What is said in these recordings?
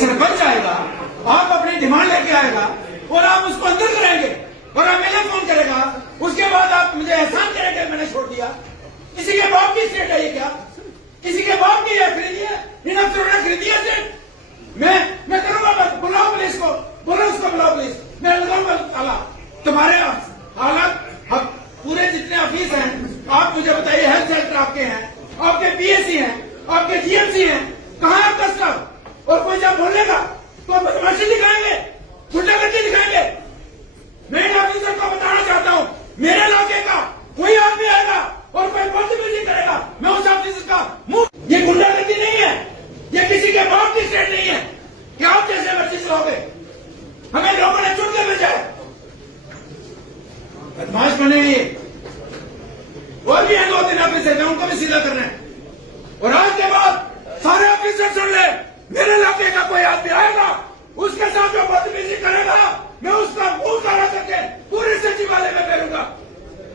सरपंच आएगा, आप अपनी डिमांड लेके आएगा और आप उसको अंदर करेंगे और एमएलए फोन करेगा, उसके बाद आप मुझे एहसान करेंगे मैंने छोड़ दिया। किसी के बाप की स्टेट है ये क्या? किसी के बाप की है? खरीदी है? इन अफसरों ने खरीदी है स्टेट? मैं करूंगा, बुलाओ पुलिस को, बोलो उसको बुलाओ पुलिस, मैं लगाऊंगा ताला। तुम्हारे हालात पूरे जितने ऑफिस हैं, आप मुझे बताइए, हेल्थ सेंटर आपके हैं, आपके पीएससी हैं, आपके जीएमसी हैं, कहाँ आपका स्टाफ? और कोई जब बोलेगा तो बदमाशी दिखाएंगे, गुंडागर्दी दिखाएंगे। मैं इन ऑफिसर को बताना चाहता हूँ, मेरे इलाके का कोई आदमी आएगा और कोई बदतमीजी करेगा, मैं उस ऑफिसर का मुंह, ये गुंडागर्दी नहीं है, ये किसी के बाप की स्टेट नहीं है कि आप जैसे मर्जी चलाओगे। हमें लोगों ने चुन के भेजा है, बदमाश बने ये। और भी हैं 2-3 ऑफिसर, मैं उनको भी सीधा करना है। और आज के बाद सारे ऑफिसर सुन ले, मेरे इलाके का कोई आदमी आएगा, उसके साथ जो बदतमीजी करेगा, मैं उसका मुंह काला करके पूरे सचिवालय में फेरूंगा।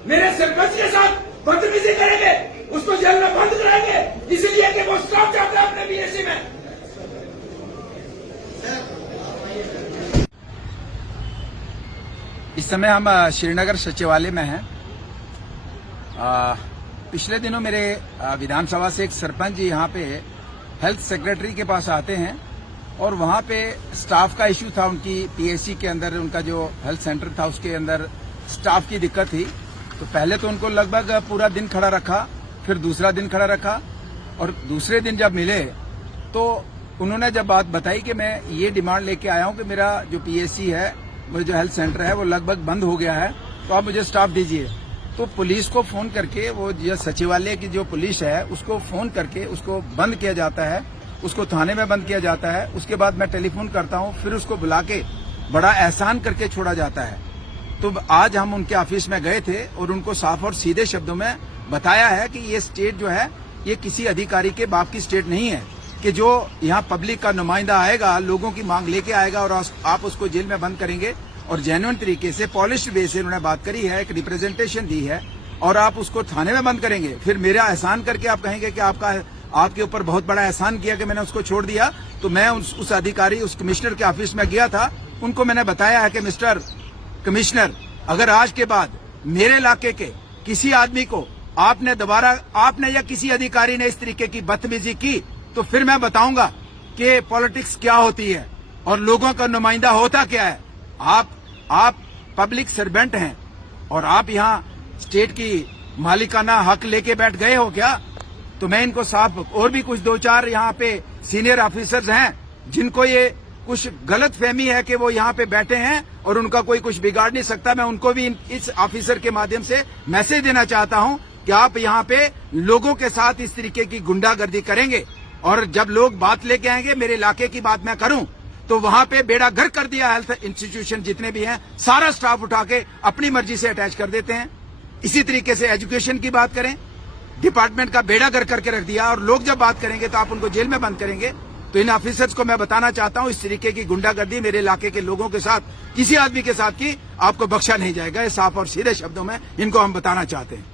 मेरे सरपंच के साथ बदतमीजी करेंगे, उसको जेल में बंद कराएंगे, इसलिए कि वो स्टाफ चाहता है अपने बीएससी में। इस समय हम श्रीनगर सचिवालय में हैं। पिछले दिनों मेरे विधानसभा से एक सरपंच जी यहाँ पे हेल्थ सेक्रेटरी के पास आते हैं और वहाँ पे स्टाफ का इश्यू था। उनकी पीएससी के अंदर उनका जो हेल्थ सेंटर था उसके अंदर स्टाफ की दिक्कत थी। तो पहले तो उनको लगभग पूरा दिन खड़ा रखा, फिर दूसरा दिन खड़ा रखा और दूसरे दिन जब मिले तो उन्होंने जब बात बताई कि मैं ये डिमांड लेके आया हूँ कि मेरा जो पीएससी है, मेरा जो हेल्थ सेंटर है वो लगभग बंद हो गया है, तो आप मुझे स्टाफ दीजिए। तो पुलिस को फोन करके, वो जो सचिवालय की जो पुलिस है उसको फोन करके उसको बंद किया जाता है, उसको थाने में बंद किया जाता है। उसके बाद मैं टेलीफोन करता हूँ, फिर उसको बुला के बड़ा एहसान करके छोड़ा जाता है। तो आज हम उनके ऑफिस में गए थे और उनको साफ और सीधे शब्दों में बताया है कि ये स्टेट जो है ये किसी अधिकारी के बाप की स्टेट नहीं है, कि जो यहाँ पब्लिक का नुमाइंदा आएगा, लोगों की मांग लेके आएगा और आप उसको जेल में बंद करेंगे। और जेन्युइन तरीके से पॉलिश्ड वे से उन्होंने बात करी है, एक रिप्रेजेंटेशन दी है और आप उसको थाने में बंद करेंगे। फिर मेरा एहसान करके आप कहेंगे कि आपके ऊपर बहुत बड़ा एहसान किया कि मैंने उसको छोड़ दिया। तो मैं उस अधिकारी, उस कमिश्नर के ऑफिस में गया था, उनको मैंने बताया है कि मिस्टर कमिश्नर, अगर आज के बाद मेरे इलाके के किसी आदमी को आपने या किसी अधिकारी ने इस तरीके की बदतमीजी की तो फिर मैं बताऊंगा कि पॉलिटिक्स क्या होती है और लोगों का नुमाइंदा होता क्या है। आप पब्लिक सर्वेंट हैं और आप यहाँ स्टेट की मालिकाना हक लेके बैठ गए हो क्या? तो मैं इनको साफ, और भी कुछ 2-4 यहाँ पे सीनियर ऑफिसर्स हैं जिनको ये कुछ गलत फहमी है कि वो यहाँ पे बैठे हैं और उनका कोई कुछ बिगाड़ नहीं सकता। मैं उनको भी इस ऑफिसर के माध्यम से मैसेज देना चाहता हूँ कि आप यहाँ पे लोगों के साथ इस तरीके की गुंडागर्दी करेंगे और जब लोग बात लेके आएंगे, मेरे इलाके की बात मैं करूं तो वहां पे बेड़ा गर्क कर दिया। हेल्थ इंस्टीट्यूशन जितने भी हैं सारा स्टाफ उठा के अपनी मर्जी से अटैच कर देते हैं। इसी तरीके से एजुकेशन की बात करें, डिपार्टमेंट का बेड़ा गर्क करके रख दिया और लोग जब बात करेंगे तो आप उनको जेल में बंद करेंगे। तो इन ऑफिसर्स को मैं बताना चाहता हूं, इस तरीके की गुंडागर्दी मेरे इलाके के लोगों के साथ, किसी आदमी के साथ की आपको बख्शा नहीं जाएगा। ये साफ और सीधे शब्दों में इनको हम बताना चाहते हैं।